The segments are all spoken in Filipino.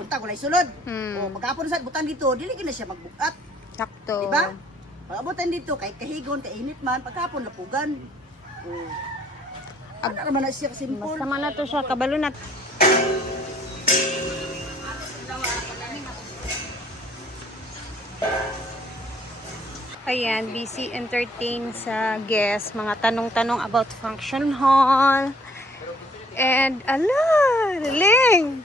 pagkapunta ko na sulod. Hmm. O pagkapon sa butang dito, dili na siya magbukat. Sakto. Diba? Pag-abutan dito, kahit kahigon, kainit man, pagkapon lapugan. O, ano naman na siya simple. Basta man na to siya, kabalo na. Ayan, busy entertain sa guests. Mga tanong-tanong about function hall. And, ala, ling!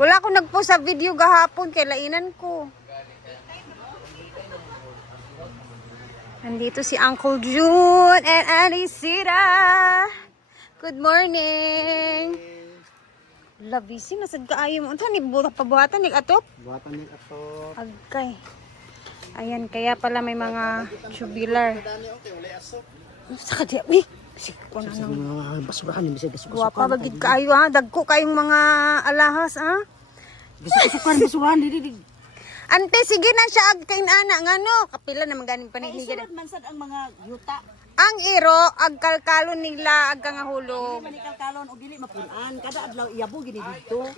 Wala akong nagpost sa video gahapon, kailainan ko. Nandito si Uncle June and Anisita. Good morning. Labisi, nasad ka ayaw mo. Unta ni pabuhatan ni atop? Buhatan ni atop. Agkay. Ayan, kaya pala may mga tubular. Saka di, uy! Siko na nang Basurahan ni bisag gasuk. guwapa bagid kaayo ha. Dagko kayong mga alahas ha. Gasuk-gasukan, basurahan, dili. Ante, sige na siya ag kain ana ngano. Kapila na maganing panihigad. Isulod man sad ang mga yuta. Ang iro ag kalkalon nila ag kangahulog. Manikalkalon o dili mapunan. Kada adlaw iyabo gini dito.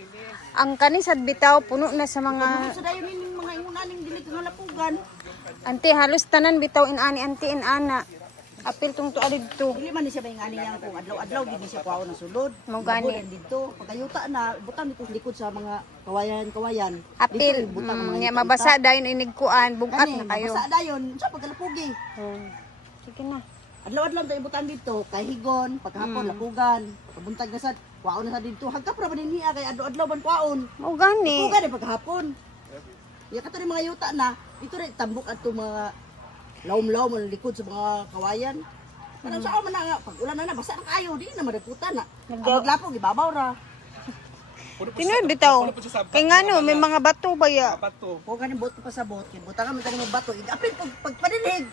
Ang kani sad bitaw puno na sa mga Sa dayon ning mga imunaning dili ko lapugan. ante halos tanan bitaw inani ante inana. Apil tong tuwa dito. Dili man ni siya bayngani niya kung adlaw-adlaw gini siya kuwaon ng sulod. Mao gani. Mabunan dito. Pagkayuta na butang dito sa likod sa mga kawayan-kawayan. Apil Dito, butang mga nga yuta-yuta. mabasa dayon inigkuan bugat Kani, na kayo. mabasa dayon sa pagkalapugi. Oh. Sige na. Adlaw-adlaw tayo ibutan dito, kahigon, paghapon, lapugan, pabuntag na sad, kwaon na sa dito. Hagkap ra ba din niya kay adlaw-adlaw man kwaon. Mao gani. Lapugan ay paghapon. Ya kato ni mga yuta na, dito rin tambok ato mga lawom-lawom ang likod sa mga kawayan. Parang sa man na nga, pag ulan na basa na kayo, di na madaputan na. Ang maglapog, ibabaw ra. Tinoy bitaw. Kay ngano may mga bato ba ya? Kung ganing boto pa sa bot, butang kami kanimo bato, igapil pag padilig.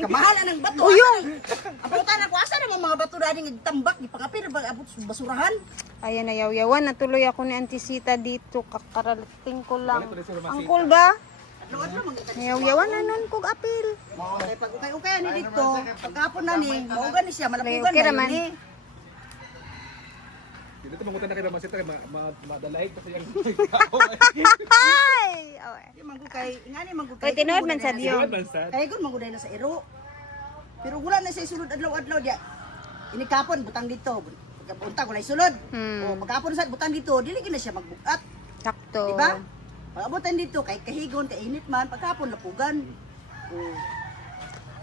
Kamahala ng bato. Uyong! Abutan na ko asa na mga bato dali nga tambak, ipangapil ba abot sa basurahan. Ayan na yaw-yawan. Natuloy ako ni Antisita dito. Kakaralating ko lang. Angkol ba? Adlaw-adlaw magkita. Yaw-yawan na nun kog apil. Kay pag ukay-ukay ni dito, pagkapon na ni, maugan ni siya, malapugan Okay na naman. ni. Dito mangutan na kayo masita madalaig kasi yung Ay! Okay. Di manggukay, ingani manggukay. Pwede tinood man sa diyo. Kay gun manguday na sa iro. Pero wala na sa isulod adlaw-adlaw dia. Inikapon butang dito. Pagkapunta ko na isulod. O pagkapon sa butang dito, dili na siya magbukat. Sakto. Diba? Pag-abutan dito, kahit kahigon, kainit man, pagkapon lapugan.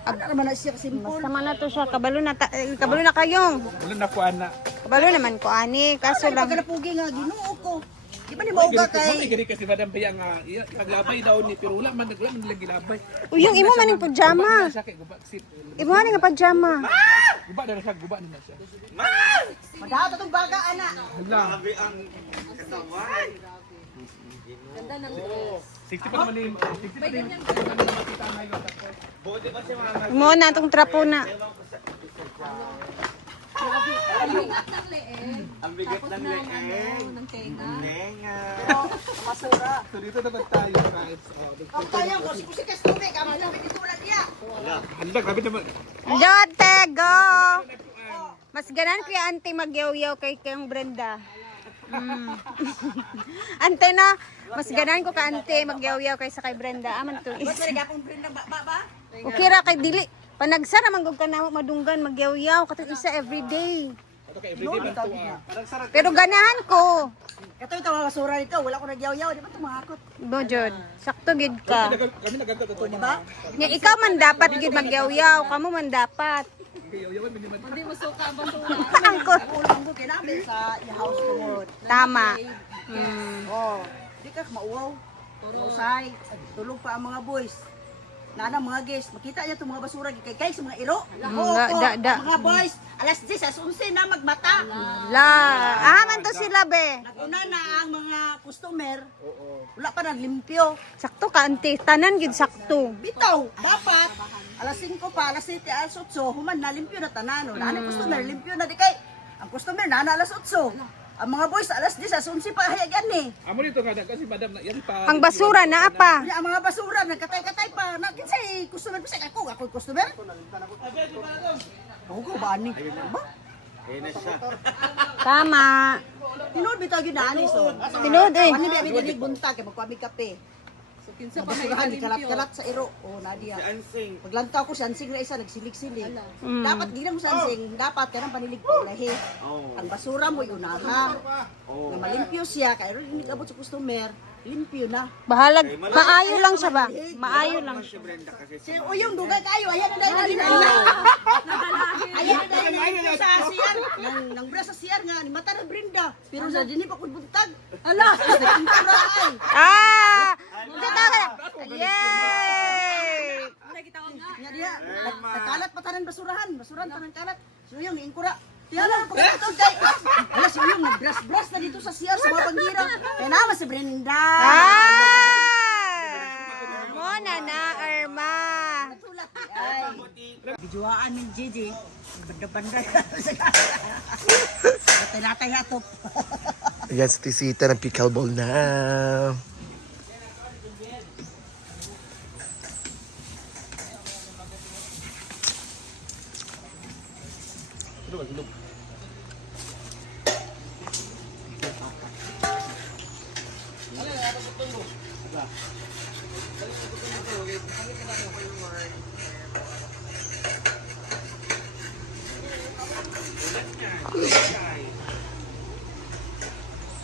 Ano naman na siya simple. Basta man na to siya. Kabalo na, kabalo na kayong. wala na kuan na. Kabalo naman ko ani. Kaso lang. Pagkalapugi nga, ginoo ko. Di ba ni mauga May kay... gari kasi madam Baya nga naglabay daw ni pero wala man nilang gilabay. Uyong imo man yung pajama. Siya kay guba sit. Imo man nga pajama. Guba na siya, guba na siya. Madahat itong baga, ana. Hala. Ganda ng 60 pa naman ni 60 pa din. Imo na itong trapo na. Ang bigat ng leeg. masura. So dito dapat tayo guys. Ang kaya ko, sikus-sikas tubig, kamo na dito wala niya. Handa grabe naman. Jote, go! Mas ganan kaya ante magyaw-yaw kay kayong Brenda. Ante na, mas ganan ko ka ante magyaw-yaw kay sa kay Brenda. Aman to is. Ba't mariga akong Brenda ba? Okay ra kay dili. Panagsa naman gud ka na madunggan magyaw-yaw katong isa everyday. Ito kay everyday man to. Pero ganahan ko. Ito yung mga basura dito, wala ko nagyaw-yaw, di ba ito makakot? Bo jud, sakto gid ka. Kami nagagat ito Di ba? Nga ikaw man dapat gid magyaw-yaw, kamo man dapat. Yawan man naman. Ulang ko kinabi sa house ko. Tama. Oh, di ka mauwaw. Usay, tulog pa ang mga boys. Nana mga guys, makita niya itong mga basura kay sa mga iro. Oo, mga boys, alas 10, alas 11 na magmata. La, man to sila be. Naguna na ang mga customer. Wala pa naglimpyo. Sakto ka ante, tanan gid sakto. Bitaw, dapat alas 5 pa, alas 7, alas 8, human na limpyo na tanano. Nana customer, limpyo na di kay. Ang customer, nana alas 8. Ang mga boys, alas 10, alas 11 pa, hayagan ni. Amo dito nga kasi madam na yan pa. Ang basura na apa. Ang mga basura, nagkatay-katay pa. Kinsay customer, bisag ako yung customer. Ako ko ba ni? Ba? Tama. Tinood bitaw gyud na ani so. Tinood eh. Ano di abi buntag kay magkuami kape. So kinsa pa may kalat-kalat sa iro. Oh Nadia. Ansing. Paglantaw ko si Ansing na isa nagsilig-silig. Mm. Dapat gilang sa Ansing, dapat kanang panilig pa lahi. Oh. Ang basura mo yunaha. Oh. Na malimpyo siya kay ron abot sa customer, limpyo na. Bahalag. Maayo lang siya ba? Maayo lang. Si Brenda kasi Si Uyong dugay kayo, ayan na dahil na. Ayan na dahil sa siyar. Nang bra sa siyar nga ni mata na Brenda. Pero sa dinhi pa kun buntag. Ala, nagkinturaan. Ah! Yay! Nya diha, nagkalat pa tanan basurahan, basuran tanan kalat. So Uyong ingkura. Tiala pagkatod kay. Ala si Uyong nagbrass-brass na dito sa siyar sa mga pangira. Kaya naman si Brenda. Mona na, Irma. Sulat ay. Bijuaan min Gigi. Banda-banda. Natay hatop. Ayan, si Tisita ng pickleball na.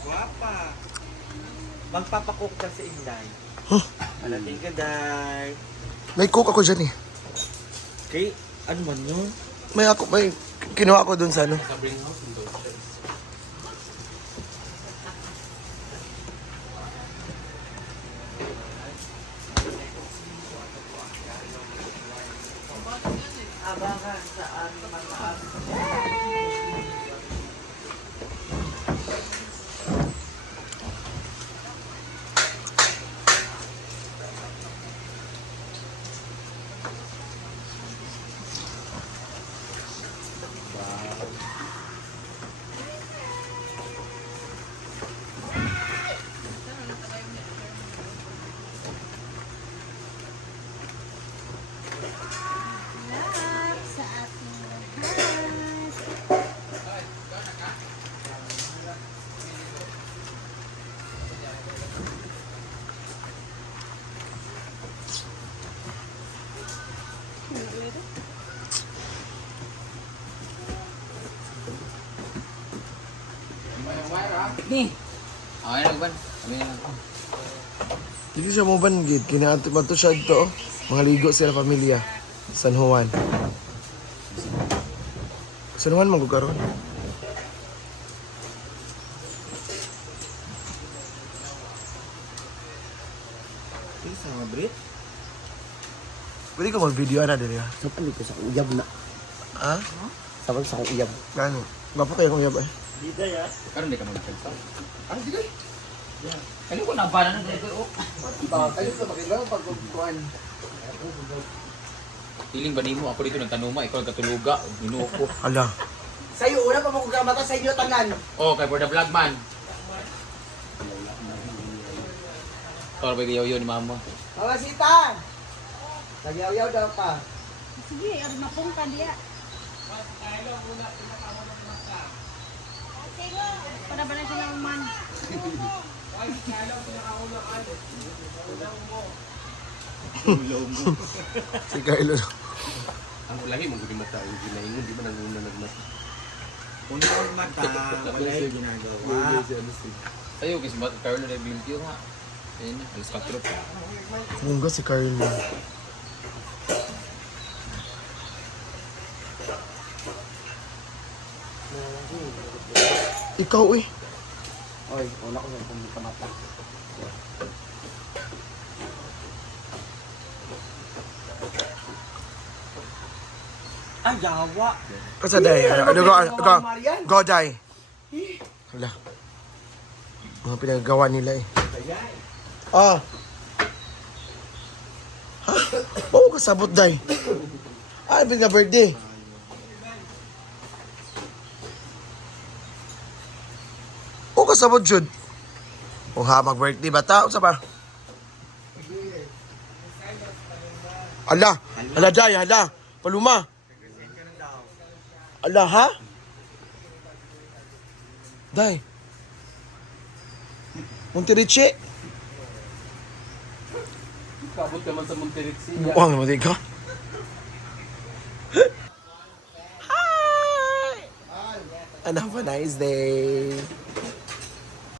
Guwapa. Magpapakook ka sa Inday. Huh? Alating ka, Day. May cook ako dyan eh. Kay, ano man yun? May kinuha ako dun sa ano. Abangan saan mataas. Dito siya mo banggit. Kinaanto man to siya ito. Mga ligo sila pamilya. San Juan. San Juan magkaroon. Isa nga, Brit. Pwede ko mag-video na din ya. Sapan dito sa uyab na. Ha? Sapan sa uyab. Gano? Gwapo kayo kung yaba eh. Karon di ka magsalsa. Ano di kay? Kani ko nabana na dito. Kayo sa makilang pagkukuhan. Piling ba nimo ako dito nagtanuma, ikaw nagkatuluga, ginuo ko. Ala. Sa'yo, una pa mo mata sa inyo tanan. Oh, kay for the vlog man. Tawag ba gayaw ni mama? Mga sita! Nagyaw-yaw daw pa. Sige, ano na pong kanya. Para ba na sila uman? Si Kylo. Ang ulahi mo gudi mata ang ginaingon di ba nanguna nagmata. Unang mata, wala yung ginagawa. Sayo kasi ba Carlo na video ha. Ayun, alas 4 pa. Munggo si Carlo. Ikaw eh. Oy, una ko sa pumunta mata. Ay, yawa. Kasi day, go day. Hala. Mga pinagagawa nila eh. Ah. Ha? Oo ka sabot day. Ah, pinag birthday. Oo ka sabot jud. O ha, mag-birthday bata. Usa pa? Ala, ala day, ala. Paluma. Ala ha? Day. Monteriche. Kabot ka man sa Monteritsi. Buang naman ka. Hi! And have a nice day.